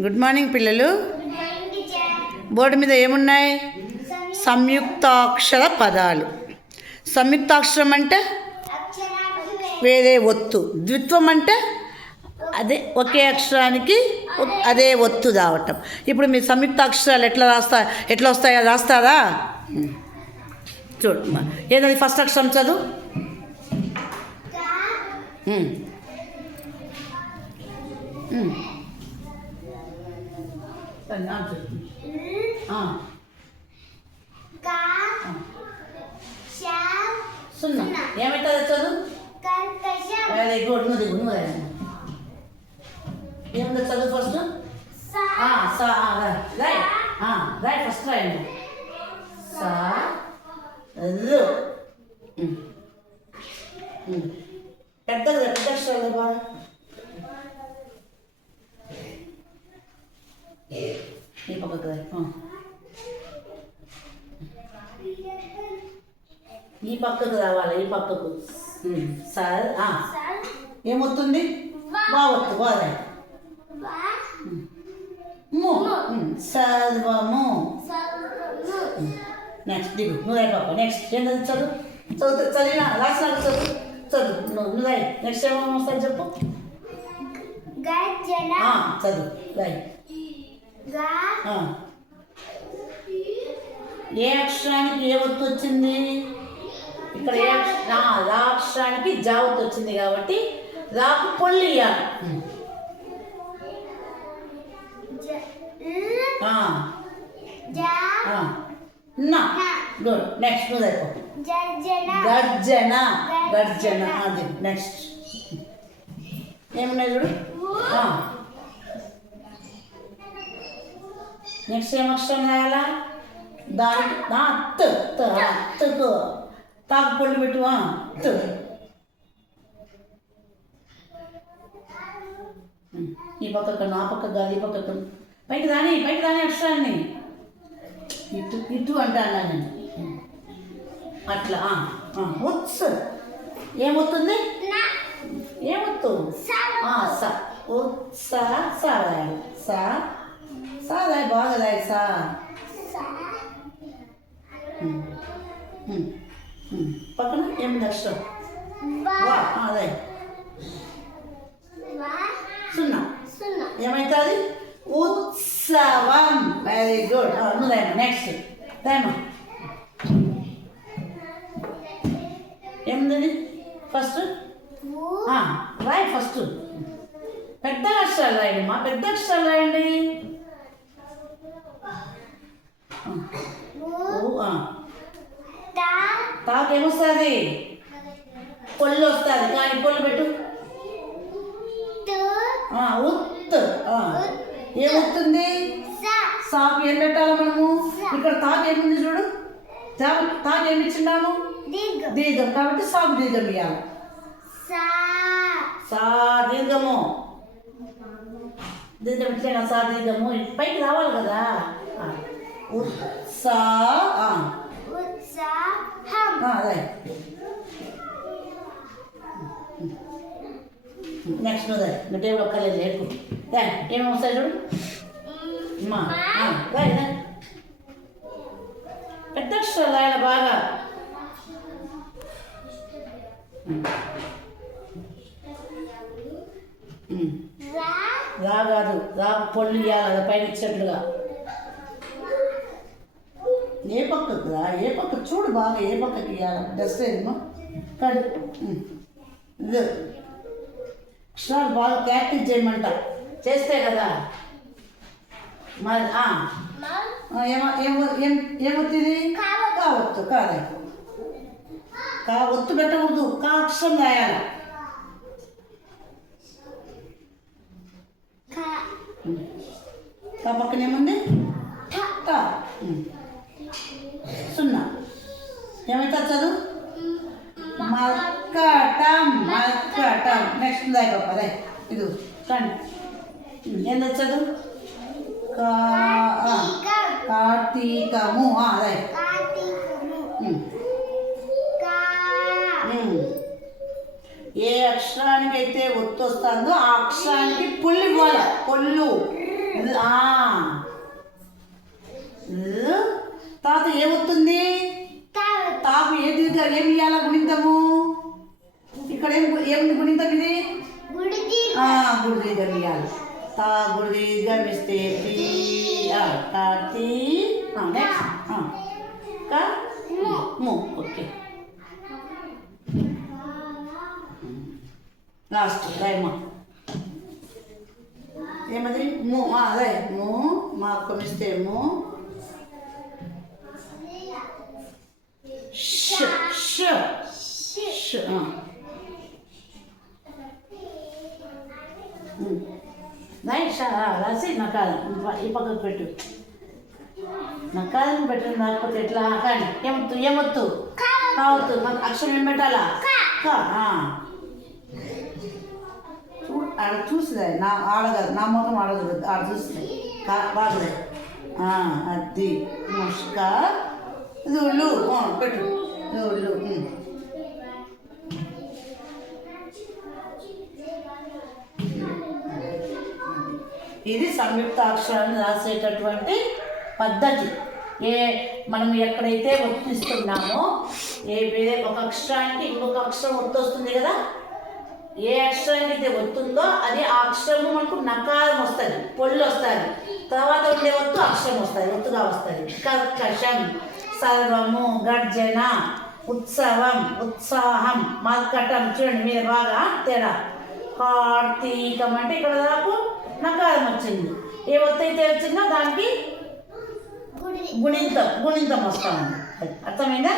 Good morning పిల్లలు. Board మీద ఏమున్నాయి? సంయుక్తాక్షర పదాలు. సంయుక్తాక్షరం అంటే వేరే ఒత్తు. ద్విత్వం అంటే అదే ఒకే అక్షరానికి అదే ఒత్తు రావటం. ఇప్పుడు మీ సంయుక్తాక్షరాలు ఎట్లా వస్తాయో రాస్తారా? చూడు, ఏదది ఫస్ట్ అక్షరం చదువు. సున్నా ఏమైతుంది చదువు? Very good. నువ్వు ఏముందో చదువు ఫస్ట్. రైట్ ఫస్ట్ రాయండి. సా పెద్దగా పెద్ద అక్షరాలు బాగా. ఈ పక్కకు ఈ పక్కకు రావాలి. ఈ పక్కకు సార్ ఏమవుతుంది? బావత్తు బాగా. సర్వము. నెక్స్ట్ దిగు. నువ్వు రాయి పాప. నెక్స్ట్ ఏంటది చదువు. చదివినా రాసిన చదువు. నువ్వు రాయి. నెక్స్ట్ ఏమో వస్తాయి చెప్పు. చదువు రాయి. ఏ అక్షరానికి ఏ ఒత్తు వచ్చింది? ఇక్కడ రా అక్షరానికి జా ఒత్తు వచ్చింది కాబట్టి రాకు పొల్లు ఇయ్యాలి. గుడ్. నెక్స్ట్ నువ్వు అయిపో. గర్జన. గర్జన అది. నెక్స్ట్ ఏమున్నాయి చూడు. నెక్స్ట్ ఏం అక్షరం రాయాలా? దానికి తాకు పొల్లు పెట్టు. ఈ పక్క నా పక్క కాదు, ఈ పక్క పైకి రాని అక్షరాన్ని ఇటు అంటాను నేను. అట్లా ఉత్స్ ఏమవుతుంది? ఏమొత్తు? సారాయి. సారాయి బాగా రాయి. పక్కన ఏముంది అక్షరం? అదే సున్నా. ఏమవుతుంది? ఉత్సవం. Very good. నువ్వు రాయమా. నెక్స్ట్ రాయమా. ఏముంది ఫస్ట్? రాయి ఫస్ట్. పెద్ద అక్షరాలు రాయండి మా. పెద్ద అక్షరాలు రాయండి. తాకేమొస్తుంది? పొల్లు వస్తుంది. కానీ పొల్లు పెట్టు. ఉత్. ఏమవుతుంది? సాకు ఏం పెట్టాలి మనము? ఇక్కడ తాకు ఏముంది చూడు. తాకు ఏమి ఇచ్చిన్నాము? దీర్ఘం. కాబట్టి సాకు దీర్ఘం ఇవ్వాలి. సా దీర్ఘము. దీర్ఘం ఇట్లా సా దీర్ఘము పైకి రావాలి కదా. అదే. నెక్స్ట్ నువ్వు టేబుల్ ఒక్కలేదు ఎక్కువ. ఏమేమి వస్తాయి చూడు. పెద్ద అక్షరాలు రాయాలి బాగా. రాగాదు. రాకు పొల్లు ఇవ్వాలి కదా పైన ఇచ్చినట్లుగా. ఏ పక్కకు రా. ఏ పక్క చూడు బాగా. ఏ పక్కకి ఇవ్వాలి డస్ట్ ఏమో. కానీ ఇది అక్షరాలు బాగా ప్రాక్టీస్ చేయమంట. చేస్తే కదా మరి. ఏమొత్తిది? కావత్తు. కాదా ఒత్తు పెట్టకూడదు. అక్షరం రాయాలి. పక్కన ఏముంది? సున్నా. ఏమైతే చదువు? మర్కటం. నెక్స్ట్ అదే ఇది కండి. ఎంత చదువు? కార్తీకము. అదే ఏ అక్షరానికైతే ఒత్తు వస్తుందో ఆ అక్షరానికి పుల్లు ఇవ్వాలి. పొల్లు తర్వాత ఏమవుతుంది? తాకు ఏ దీర్ఘ ఏమి ఇవ్వాలా గుణింతము? ఇక్కడ ఏమి గుణింతం ఇది? గుడి దీర్ఘం ఇవ్వాలి. తా గుడి దీర్ఘం ఇస్తే ఓకే. లాస్ట్ రాయమ్మా. ఏమది? అదే మా కొనిస్తే రాసి నకాలం ఈ పక్కకు పెట్టు. నకాలం పెట్టిన లేకపోతే ఎట్లా? కానీ ఏమొత్తు కావద్దు. మనకు అక్షరం ఏం పెట్టాలా? ఆడ చూసిదే నా ఆడగదు, నా ముఖం ఆడదు, ఆడ చూసిదే బాగలే. అది ముష్క జూళ్ళు పెట్టు. జూళ్ళు ఇది సంయుక్త అక్షరాన్ని రాసేటటువంటి పద్ధతి. మనం ఎక్కడైతే ఒత్తిస్తున్నామో ఒక అక్షరానికి ఇంకొక అక్షరం ఒత్తు వస్తుంది కదా. ఏ అక్షరానికి అయితే ఒత్తుందో అది ఆ అక్షరము మనకు నకారం వస్తుంది, పొల్లు వస్తుంది. తర్వాత ఉండే ఒత్తు అక్షరం వస్తుంది, ఒత్తుగా వస్తుంది. కర్కశం, సర్వము, గర్జన, ఉత్సవం, ఉత్సాహం, మర్కటం. చూడండి మీద బాగా తేడా. కార్తీకం అంటే ఇక్కడ దాకా నకారం వచ్చింది. ఏ ఒత్తు అయితే వచ్చిందో దానికి గుణింతం వస్తామండి. అర్థమైందా?